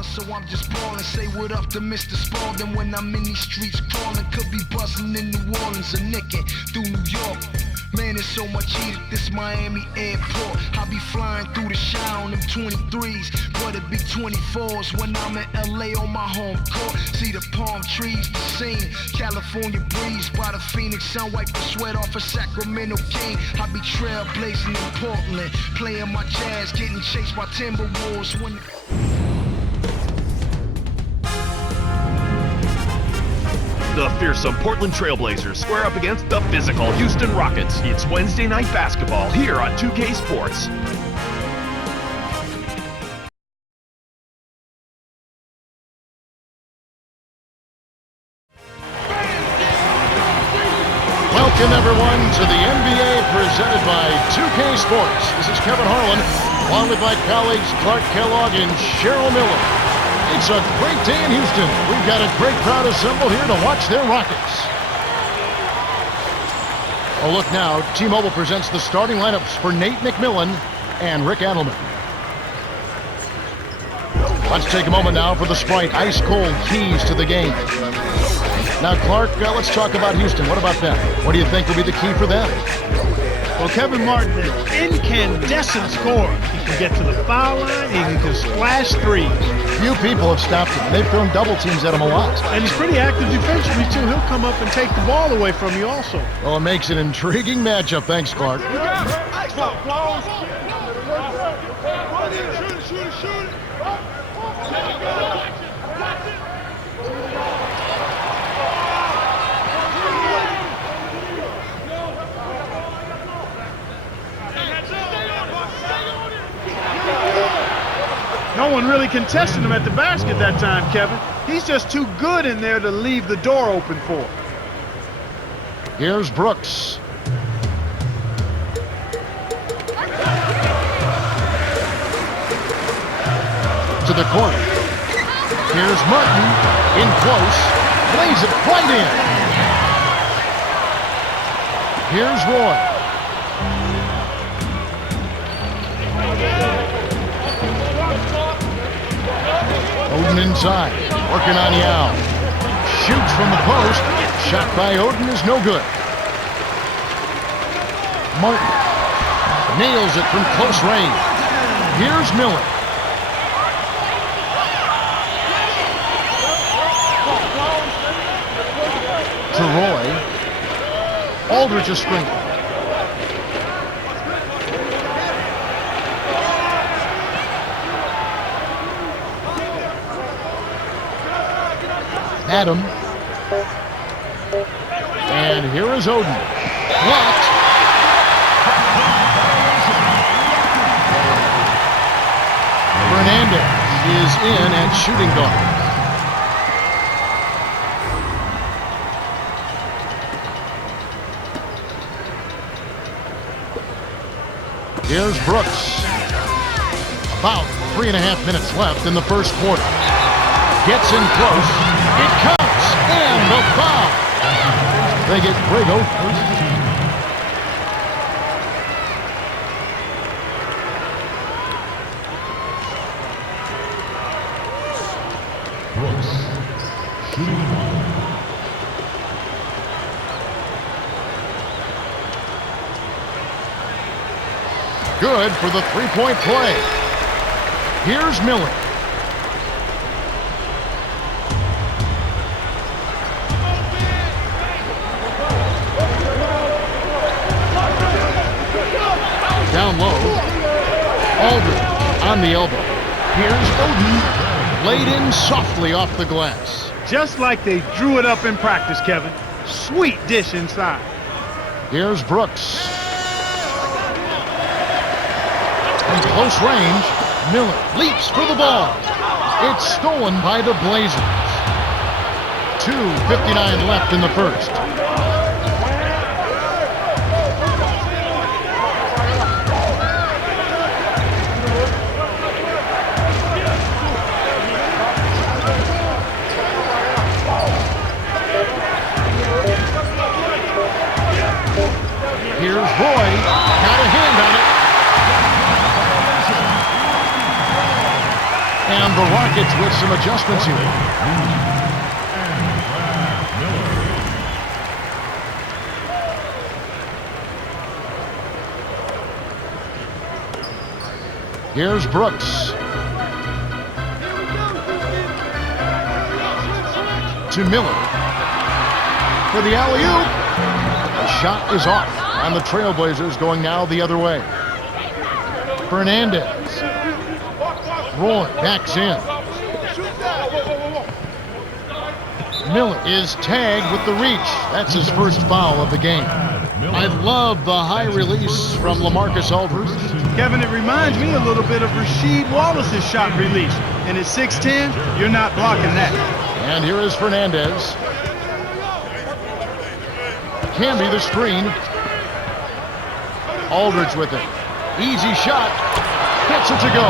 baller, so I'm just ballin'. Say what up to Mr. Spalding when I'm in these streets crawling. Could be bustin' in New Orleans or nicking through New York. Man, there's so much heat at this Miami airport. I be flying through the shy on them 23s, but it be 24s when I'm in LA on my home court. See the palm trees, the scene, California breeze by the Phoenix sun, wipe the sweat off a Sacramento King. I be trailblazing in Portland, playing my jazz, getting chased by Timberwolves when The fearsome Portland Trailblazers square up against the physical Houston Rockets. It's Wednesday night basketball here on 2K Sports. Welcome everyone to the NBA presented by 2K Sports. This is Kevin Harlan, along with my colleagues Clark Kellogg and Cheryl Miller. It's a great day in Houston. We've got a great crowd assembled here to watch their Rockets. Oh, look now. T-Mobile presents the starting lineups for Nate McMillan and Rick Adelman. Let's take a moment now for the Sprite ice-cold keys to the game. Now, Clark, let's talk about Houston. What about them? What do you think will be the key for them? Well, Kevin Martin is an incandescent scorer. He can get to the foul line, and he can splash threes. Few people have stopped him. They've thrown double teams at him a lot. And he's pretty active defensively, too. He'll come up and take the ball away from you also. Well, it makes an intriguing matchup. Thanks, Clark. No one really contested him at the basket that time, Kevin. He's just too good in there to leave the door open for. Here's Brooks. To the corner. Here's Martin. In close. Lays it right in. Here's Roy. Oden inside, working on Yao. Shoots from the post. Shot by Oden is no good. Martin nails it from close range. Here's Miller. To Roy. Aldridge a screen. Adam. And here is Oden. Blocked. Fernandez is in at shooting guard. Here's Brooks. About 3.5 minutes left in the first quarter. Gets in close. It counts. And the foul. They get Grego. Brooks. Shooting. Good for the three-point play. Here's Miller. Down low. Aldridge on the elbow. Here's Oden. Laid in softly off the glass. Just like they drew it up in practice, Kevin. Sweet dish inside. Here's Brooks. From close range, Miller leaps for the ball. It's stolen by the Blazers. 2:59 left in the first. Here's Roy. Got a hand on it. And And the Rockets with some adjustments here. Here's Brooks. To Miller. For the alley-oop. The shot is off. And the Trailblazers going now the other way. Fernandez. Roy backs in. Miller is tagged with the reach. That's his first foul of the game. I love the high release from LaMarcus Aldridge. Kevin, it reminds me a little bit of Rasheed Wallace's shot release. And at 6'10", you're not blocking that. And here is Fernandez. Can be the screen. Aldridge with it. Easy shot. Gets it to go.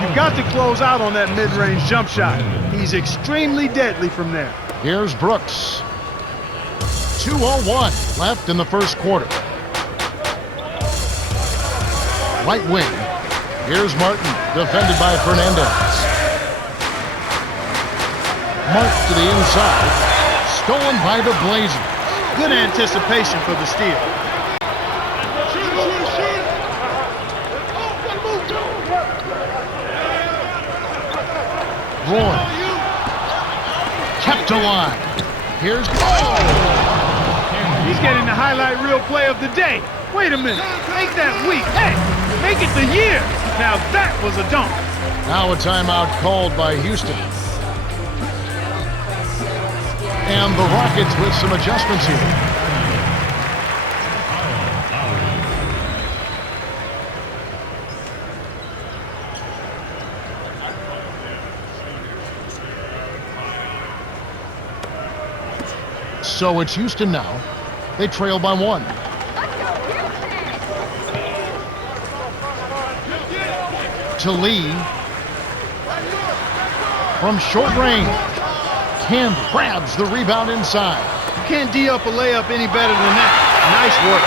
You've got to close out on that mid-range jump shot. He's extremely deadly from there. Here's Brooks. 2:01 left in the first quarter. Right wing. Here's Martin, defended by Fernandez. Martin to the inside. Stolen by the Blazers. Good anticipation for the steal. Roy. Kept alive. Here's... He's getting the highlight reel play of the day. Wait a minute. Make that week. Hey, make it the year. Now that was a dunk. Now a timeout called by Houston. And the Rockets with some adjustments here. So it's Houston now. They trail by 1. To Lee. From short range. Campbell grabs the rebound inside. You can't D up a layup any better than that. Nice work.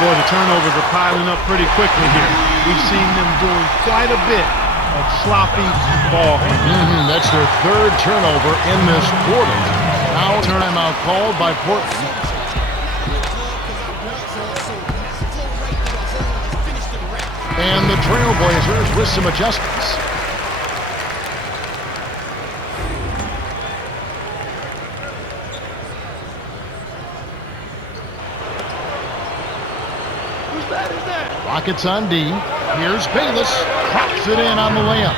Boy, the turnovers are piling up pretty quickly here. We've seen them doing quite a bit of sloppy ball handling. That's their third turnover in this quarter. Now timeout called by Portland. And the Trailblazers with some adjustments. Rockets on D. Here's Bayless. Drops it in on the layup.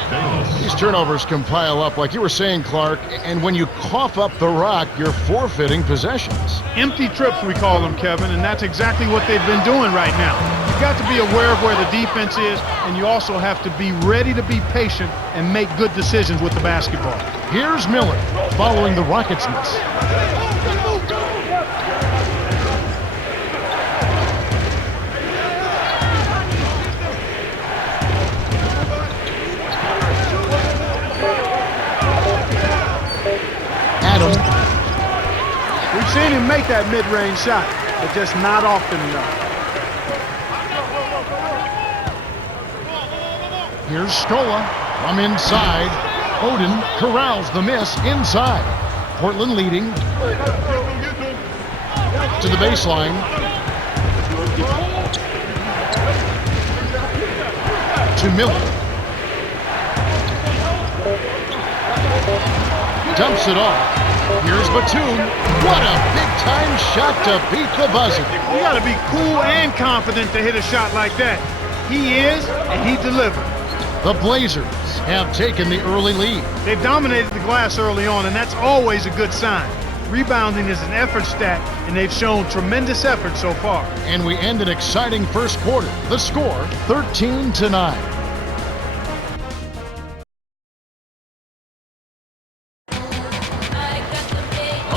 These turnovers can pile up, like you were saying, Clark, and when you cough up the rock, you're forfeiting possessions. Empty trips, we call them, Kevin, and that's exactly what they've been doing right now. You've got to be aware of where the defense is, and you also have to be ready to be patient and make good decisions with the basketball. Here's Miller following the Rockets' miss. We've seen him make that mid-range shot, but just not often enough. Here's Scola from inside. Oden corrals the miss inside. Portland leading. To the baseline. To Miller. Dumps it off. Here's Batum. What a big-time shot to beat the buzzer. You got to be cool and confident to hit a shot like that. He is, and he delivered. The Blazers have taken the early lead. They've dominated the glass early on, and that's always a good sign. Rebounding is an effort stat, and they've shown tremendous effort so far. And we end an exciting first quarter. The score, 13-9.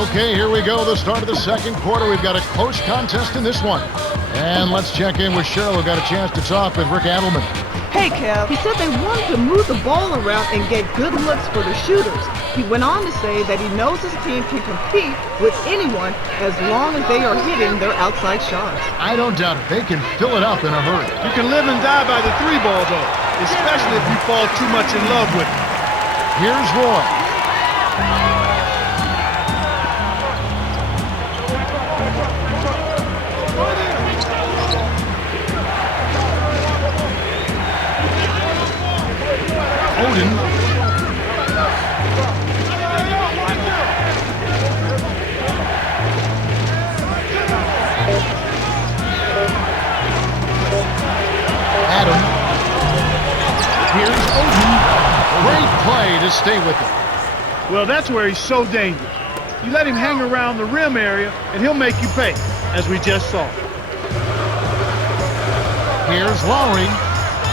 Okay, here we go, the start of the second quarter. We've got a close contest in this one. And let's check in with Cheryl, who got a chance to talk with Rick Adelman. Hey, Kev, he said they wanted to move the ball around and get good looks for the shooters. He went on to say that he knows his team can compete with anyone as long as they are hitting their outside shots. I don't doubt it. They can fill it up in a hurry. You can live and die by the three ball, though, especially if you fall too much in love with it. Here's Roy. Oden. Adam. Here's Oden. Great play to stay with it. Well, that's where he's so dangerous. You let him hang around the rim area, and he'll make you pay, as we just saw. Here's Lowry.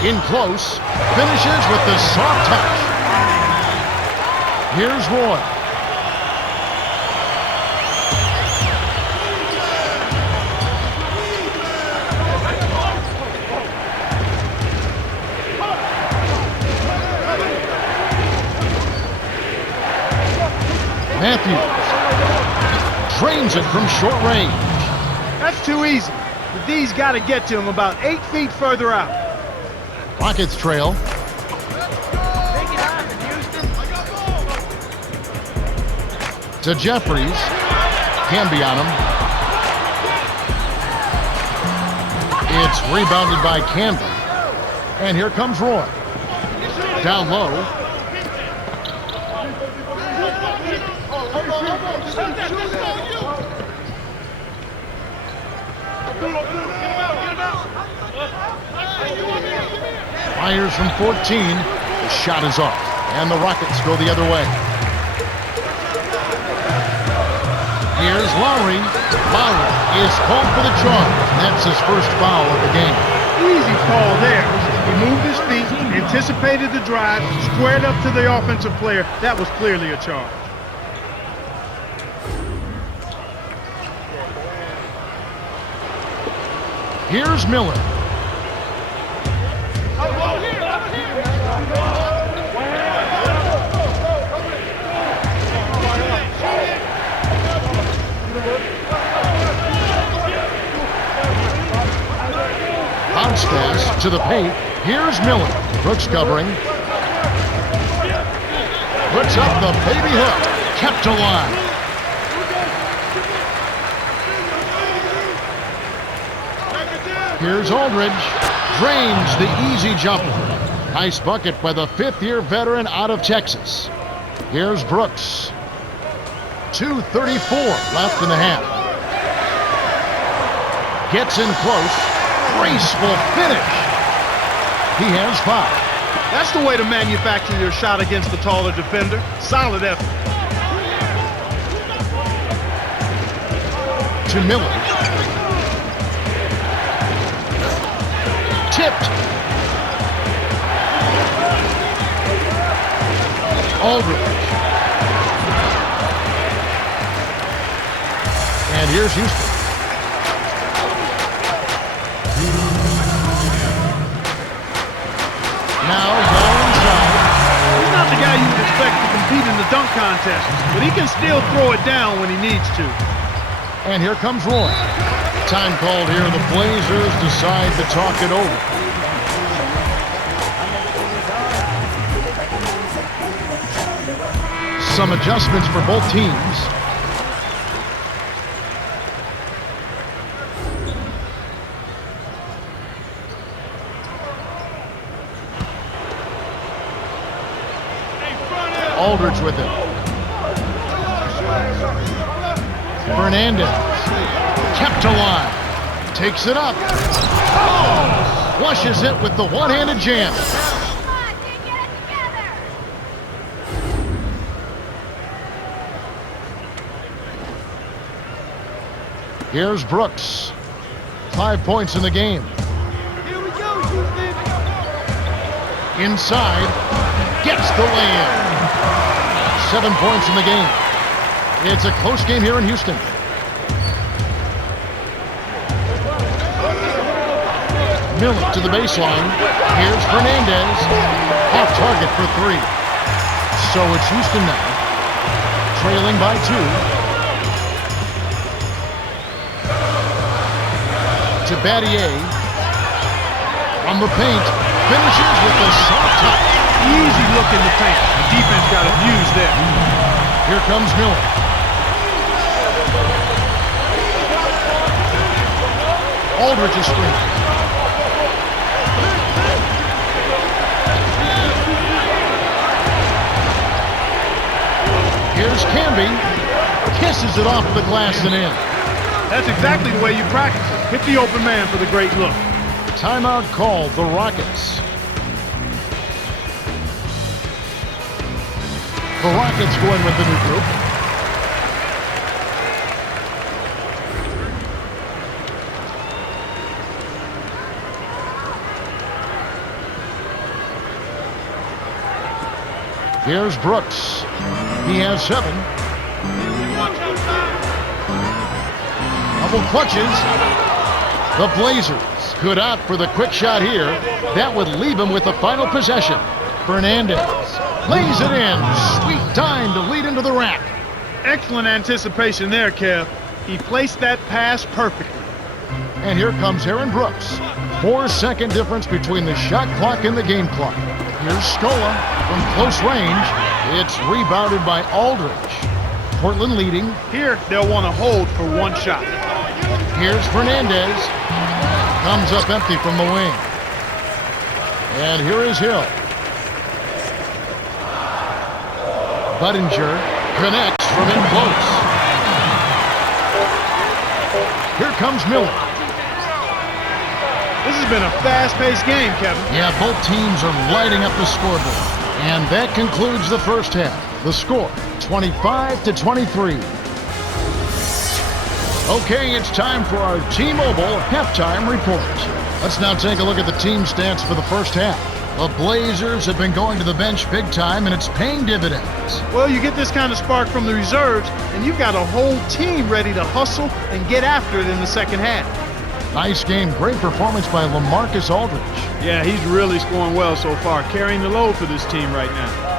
In close. Finishes with the soft touch. Here's Roy. Matthews drains it from short range. That's too easy. The D's got to get to him about 8 feet further out. Rockets trail. To Jeffries. Can be on him. It's rebounded by Canby. And here comes Roy. Down low. Fires from 14. The shot is off. And the Rockets go the other way. Here's Lowry. Lowry is called for the charge. That's his first foul of the game. Easy call there. He moved his feet, anticipated the drive, squared up to the offensive player. That was clearly a charge. Here's Miller. Bounce pass to the paint. Here's Miller. Brooks covering. Puts up the baby hook. Kept alive. Here's Aldridge. Drains the easy jumper. Nice bucket by the fifth-year veteran out of Texas. Here's Brooks. 2:34 left in the half. Gets in close. Graceful finish. He has 5. That's the way to manufacture your shot against the taller defender. Solid effort. To Miller. Tipped. Aldridge. And here's Houston. Now going inside. He's not the guy you would expect to compete in the dunk contest, but he can still throw it down when he needs to. And here comes Roy. Time called here. The Blazers decide to talk it over. Some adjustments for both teams. Aldridge with it. Fernandez. Kept alive. Takes it up. Flushes it with the one-handed jam. Here's Brooks. 5 points in the game. Here we go, Houston. Inside. Gets the lay-in. 7 points in the game. It's a close game here in Houston. Miller to the baseline. Here's Fernandez. Off target for 3. So it's Houston now. Trailing by 2. To Battier. From the paint. Finishes with a soft touch. Easy look in the paint. The defense got there. Here comes Miller. Aldridge is free. Here's Camby. Kisses it off the glass and in. That's exactly the way you practice it. Hit the open man for the great look. Timeout called, the Rockets. The Rockets going with the new group. Here's Brooks. He has 7. Double clutches. The Blazers could opt for the quick shot here. That would leave him with the final possession. Fernandez lays it in. Sweet time to lead into the rack. Excellent anticipation there, Kev. He placed that pass perfectly. And here comes Aaron Brooks. 4-second difference between the shot clock and the game clock. Here's Scola from close range. It's rebounded by Aldridge. Portland leading. Here, they'll want to hold for one shot. Here's Fernandez. Comes up empty from the wing. And here is Hill. Budinger connects from in close. Here comes Miller. This has been a fast-paced game, Kevin. Yeah, both teams are lighting up the scoreboard. And that concludes the first half. The score, 25-23. Okay, it's time for our T-Mobile halftime report. Let's now take a look at the team stats for the first half. The Blazers have been going to the bench big time, and it's paying dividends. Well, you get this kind of spark from the reserves, and you've got a whole team ready to hustle and get after it in the second half. Nice game. Great performance by LaMarcus Aldridge. Yeah, he's really scoring well so far, carrying the load for this team right now.